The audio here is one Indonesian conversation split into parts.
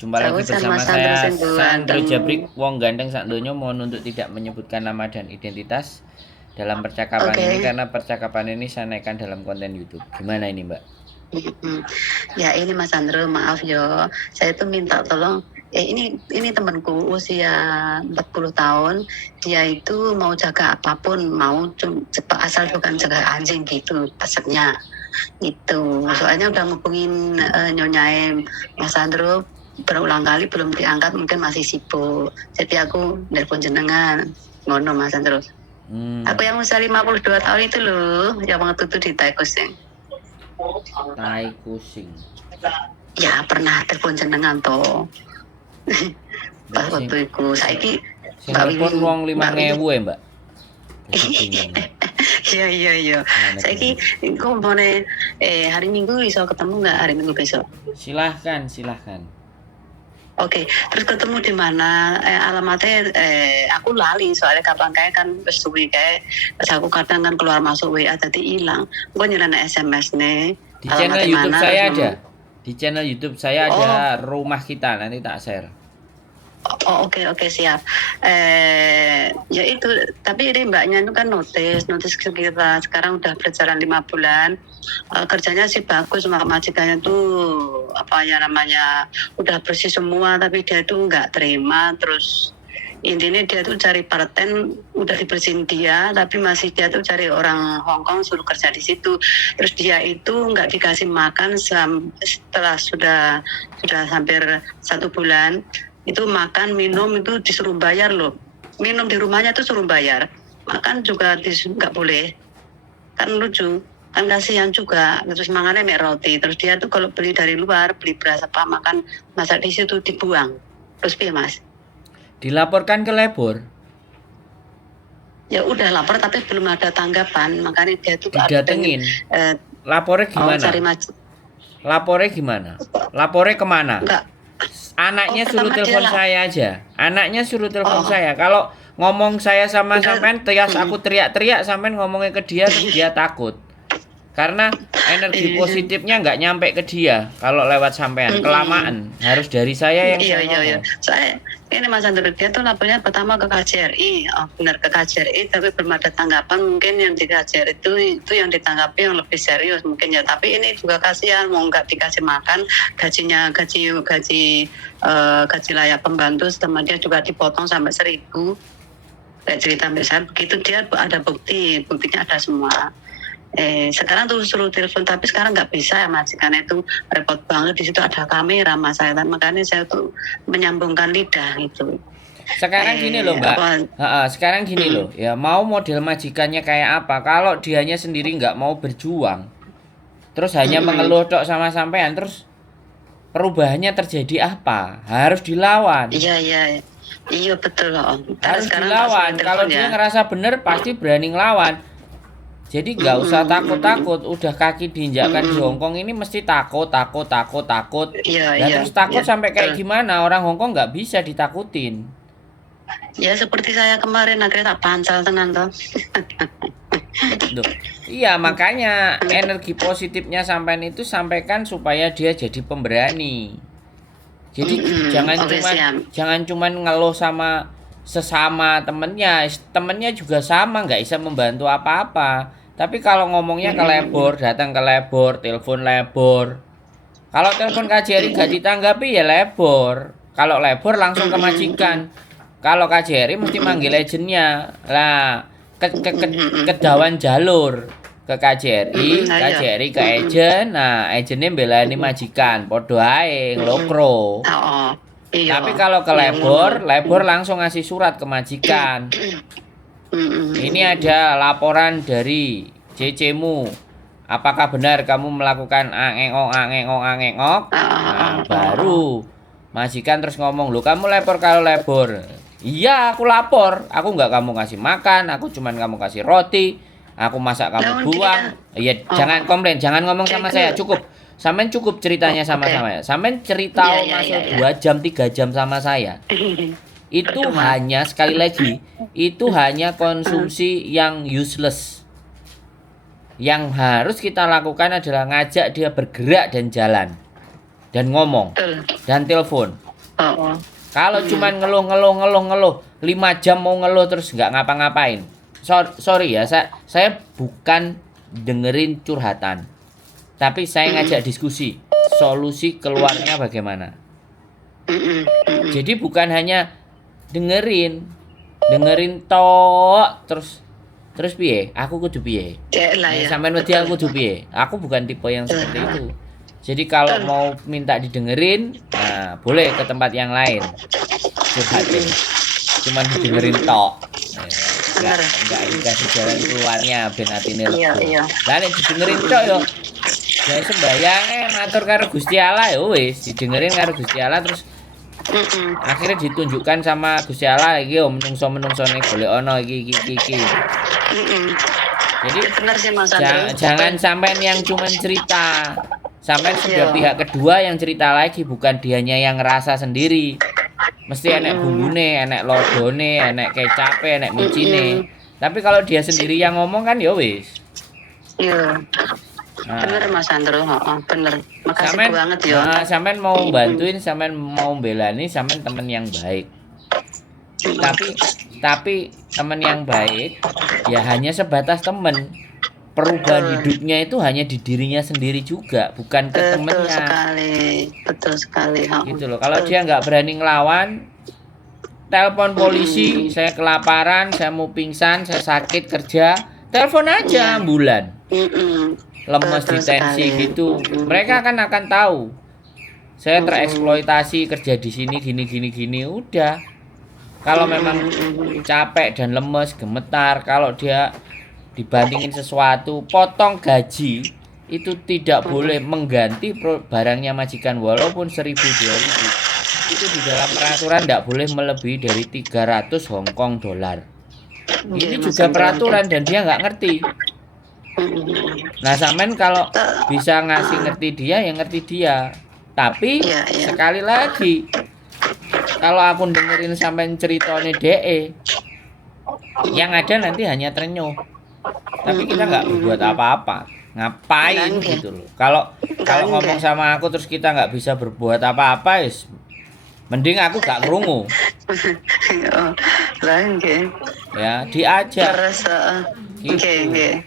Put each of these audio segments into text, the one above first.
Jumpa lagi Sausan bersama Mas Sandro saya sing Sandro ganteng. Jabrik Wong Gandeng sak donya. Mohon untuk tidak menyebutkan nama dan identitas dalam percakapan ini Oke. karena percakapan ini saya naikkan dalam konten YouTube. Gimana ini, Mbak? Mm-mm. Ya ini Mas Sandro, maaf yo. Saya tuh minta tolong. Ini temanku usia 40 tahun. Dia itu mau jaga apapun, mau cepat asal bukan jaga anjing gitu pesannya. Itu. Soalnya udah ngubungin nyonyain Mas Sandro berulang kali belum diangkat, mungkin masih sibuk. Jadi aku nelpon jenengan. Ngono Mas Sandro. Aku yang usia 52 tahun itu loh, yang waktu itu di Taekwondo. Tai kucing. Ya pernah telepon jenengan toh. Mbak Pas sing waktu itu saiki sing Mbak telepon Wiwin, wong Mbak Wiwin. 5.000 ya, Mbak. Jadi bingung. Iya. Gimana Saiki gimana? kok mau hari Minggu bisa ketemu nggak hari Minggu besok? Silahkan. Oke, terus ketemu di mana? Alamatnya aku lali soalnya kapan kayak kan wis suwi kayak pas aku kadang kan keluar masuk WA tadi hilang. Gue nyelana SMS nih. Di channel Alamatnya YouTube mana terus saya ada. nomor. Di channel YouTube saya Oh, ada rumah kita, nanti tak share. oke siap. Ya itu, tapi ini mbaknya itu kan notis kita sekarang udah berjalan 5 bulan. Kerjanya sih bagus, majikannya tuh apa ya namanya udah bersih semua, tapi dia tuh nggak terima. Terus intinya dia tuh cari part-time, udah dibersihin dia, tapi masih dia tuh cari orang Hong Kong suruh kerja di situ. Terus dia itu nggak dikasih makan setelah sudah hampir 1 bulan. Itu makan minum itu disuruh bayar loh. Minum di rumahnya tuh suruh bayar, makan juga nggak boleh. Kan lucu, kan kasihan juga. Terus makannya mek roti, terus dia tuh kalau beli dari luar, beli beras apa makan masak di situ dibuang. Terus piye Mas? Dilaporkan ke labor, Ya udah lapor tapi belum ada tanggapan, makanya dia tuh pengen didatengin. eh, Lapornya cari gimana? Lapornya gimana? Lapornya kemana? enggak. Anaknya suruh Pertama dia telepon lah. saya aja. Anaknya suruh telepon Oh, saya. Kalau ngomong saya sama udah. sampean, aku teriak-teriak sampean ngomongnya ke dia, terus dia takut. Karena energi Iya. positifnya nggak nyampe ke dia kalau lewat sampean. Kelamaan. Harus dari saya yang saya Iya. ngomong. Saya ini Mas Andri dia tuh lapornya pertama ke KJRI, benar ke KJRI, tapi belum ada tanggapan. Mungkin yang di KJRI itu yang ditanggapi yang lebih serius mungkin ya. Tapi ini juga kasihan, mau nggak dikasih makan, gaji layak pembantu sama dia juga dipotong sampai 1.000. Kayak cerita besar begitu, dia ada buktinya ada semua. Sekarang tuh suruh telepon, tapi sekarang nggak bisa ya majikan itu repot banget, di situ ada kamera Mas saya, makanya saya tuh menyambungkan lidah gitu. Sekarang gini loh, Mbak. Apa? Sekarang gini loh. Ya mau model majikannya kayak apa? Kalau dianya sendiri nggak mau berjuang, terus hanya mengeluh tok sama sampean, terus perubahannya terjadi apa? Harus dilawan. Iya betul loh. Ntar Harus sekarang tak suruh dilawan. Kalau telepon dia ya. ngerasa bener pasti berani ngelawan. Jadi nggak usah takut-takut. Udah kaki diinjakkan di Hongkong ini mesti takut. Ya terus takut Iya sampai kayak betul. gimana? Orang Hongkong nggak bisa ditakutin. Ya seperti saya kemarin akhirnya tak pancal tenan toh. Duh. Iya, makanya energi positifnya sampean itu sampaikan supaya dia jadi pemberani. Jadi Oke siap. jangan cuman ngeluh sama sesama temennya. Temennya juga sama, nggak bisa membantu apa-apa. Tapi kalau ngomongnya ke labor, datang ke labor, telepon labor. Kalau telepon KJRI nggak ditanggapi ya labor. Kalau labor langsung ke majikan. Kalau KJRI mesti manggil agentnya. Lah, kedawan jalur ke KJRI, Nah iya. KJRI ke agent. Nah, agentnya belani majikan. Podo ae nglokro. Oh, iya. Tapi kalau ke Iya ngono. labor langsung ngasih surat ke majikan. Ini ada laporan dari CC-mu. Apakah benar kamu melakukan angengok? Nah, baru majikan terus ngomong, "Loh, kamu lapor kalau labor." "Iya, aku lapor. Aku nggak kamu kasih makan, aku cuman kamu kasih roti. Aku masak kamu Lawan buang." dia. Iya, Oh, jangan komplain, jangan ngomong sama saya. cek. Cukup. Sampean cukup ceritanya sama Oke. saya. Sampean cerita masuk Iya. 2 jam, 3 jam sama saya. Itu Percuma. hanya sekali lagi, itu hanya konsumsi yang useless. Yang harus kita lakukan adalah ngajak dia bergerak dan jalan dan ngomong Betul. dan telepon. Oh, oh. Kalau cuman ngeluh 5 jam mau ngeluh terus nggak ngapa-ngapain. Sorry ya, saya bukan dengerin curhatan. Tapi saya ngajak diskusi. Solusi keluarnya bagaimana? Jadi bukan hanya dengerin tok terus piye? Aku kudu piye? Lah ya. Sampean wedi aku kudu piye? Aku bukan tipe yang seperti itu. Jadi kalau mau minta didengerin, nah boleh ke tempat yang lain. Curhatin. Cuman didengerin tok. Enggak dikasih jalan keluarnya ben atine Iya, lega. iya. Lah nek didengerin tok yo gawe sembayang matur karo Gusti Allah ya wis, didengerin karo Gusti Allah terus akhirnya ditunjukkan sama Gusti Allah iki yo menungso-menungsone golek ana iki. Jadi Benar sih Mas Andro. jangan sampean yang cuman cerita. Sampai sudah pihak kedua yang cerita lagi, bukan dianya yang ngerasa sendiri. Mesti enek bumbune, enek lodone, enek kecape, enek micine. Tapi kalau dia sendiri yang ngomong kan ya wis. Iya. Nah, Bener Mas Andro, bener. Makasih sampean, banget ya. sampean mau bantuin, sampean mau belani, sampean temen yang baik. Tapi temen yang baik ya hanya sebatas temen. Perubahan hidupnya itu hanya di dirinya sendiri juga, bukan ke temennya. Betul sekali. Gitu loh. Kalau dia nggak berani ngelawan, telepon polisi, saya kelaparan, saya mau pingsan, saya sakit kerja, telepon aja ambulan. Lemes di tensi gitu, mereka akan tahu. Saya tereksploitasi kerja di sini gini, udah. Kalau memang capek dan lemes, gemetar, kalau dia dibandingin sesuatu, potong gaji itu tidak boleh mengganti barangnya majikan walaupun 1.000 2.000. Itu di dalam peraturan tidak boleh melebihi dari 300 Hongkong dolar. Ini juga peraturan dan dia nggak ngerti. Nah, sampean kalau bisa ngasih ngerti dia, ya ngerti dia. Tapi sekali lagi, kalau aku dengerin sampean ceritanya DE, yang ada nanti hanya terenyuh. Tapi kita nggak berbuat apa-apa. Ngapain gitu loh. Kalau ngomong sama aku terus kita nggak bisa berbuat apa-apa, mending aku gak ngerungu. Ya, diajak. Gitu.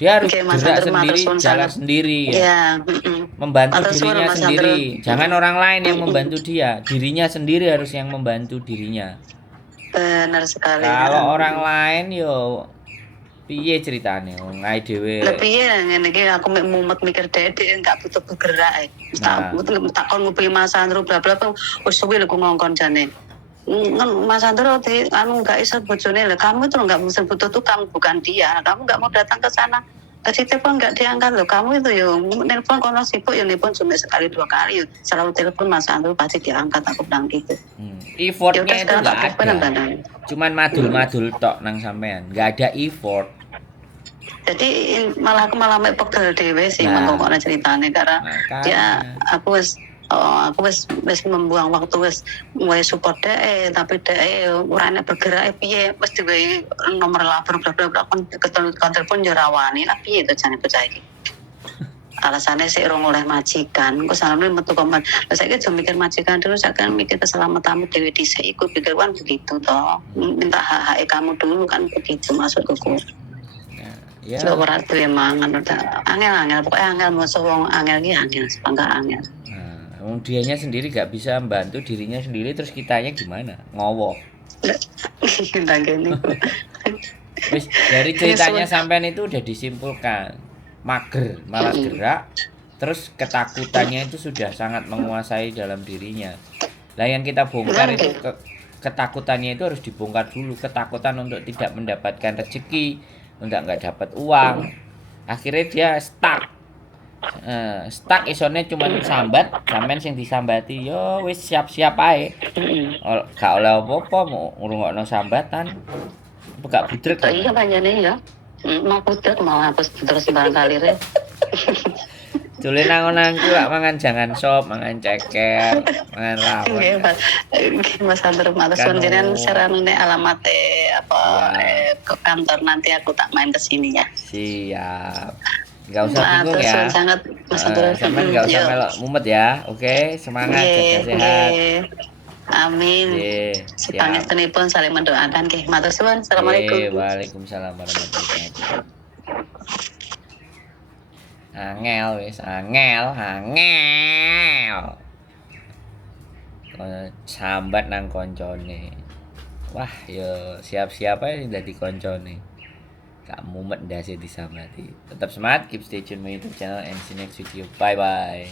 Dia harus gerak sendiri, jalan sendiri ya. Membantu dirinya sendiri. Jangan orang lain yang membantu dia. Dirinya sendiri harus yang membantu dirinya. Benar sekali. Kalau orang lain yo piye ceritane wong ae dhewe. Lah piye ngene iki aku mumet mikir dede enggak butuh bergerak. Tak kon ngopi Mas Andro bla bla wis suwe lho ngongkon jane. Mas Andro anu enggak iso bojone lho kamu itu enggak bisa butuh tukang bukan dia. Kamu enggak mau datang ke sana. Kasih telepon enggak diangkat loh. Kamu itu yo nelpon kono sibuk yo nelpon cuma sekali 2 kali. Selalu telepon Mas Andro pasti diangkat aku bilang gitu. Effortnya itu enggak ada. Cuman madul-madul tok nang sampean. Enggak ada effort. Jadi malah aku pegel dhewe sih mengkokone ceritane karena dia aku wis membuang waktu wis support dhek tapi dhek ora nek bergerak piye wis diwehi nomor lapor bla bla bla kon telepon yo rawani lah piye to jane bocah iki. Alasannya sih orang oleh majikan, kok salamnya metu komen. Lah saya kan mikir majikan dulu, saya kan mikir keselamatanmu dewi dhisik iku pikir kan begitu toh. Minta hak kamu dulu kan begitu maksudku. Ya. Coba berarti emang angel pokoknya angel musuh wong angel ki angel sepangka angel. Nah, dianya sendiri gak bisa membantu dirinya sendiri terus kitanya gimana? Ngowo. Wis dari ceritanya sampean itu udah disimpulkan mager malah gerak terus ketakutannya itu sudah sangat menguasai dalam dirinya. Lah yang kita bongkar itu ketakutannya itu harus dibongkar dulu, ketakutan untuk tidak mendapatkan rezeki, untuk nggak dapat uang, akhirnya dia stuck isone cuman sambat, sampean sing disambati yo wis siap-siap ae. Gak oleh apa-apa mau ngrungokno sambatan. Gak budrek. Iya panjane ya. Mau budrek mau hapus terus barangkali re. Dule nangon-nangku lak mangan jangan sop, mangan ceker, mangan rawon. Nggih, Mas Andro matur suwun jenengan saranane alamate ke kantor nanti aku tak main ke sini ya. Siap. Enggak usah bingung ya. Sangat Mas Andro. Sampeyan enggak usah melok mumet ya. Oke, semangat jaga sehat. Amin. Nggih, siap. Sepangestunipun saling mendoakan nggih. Matur suwun. Assalamualaikum. Waalaikumsalam warahmatullahi wabarakatuh. Angel wis, angel. Sambat nang koncone. Wah, yo siap-siap ae dadi koncone. Gak mumet ndase disambati. Tetap semangat, keep stay tune my YouTube channel and see you next video. Bye bye.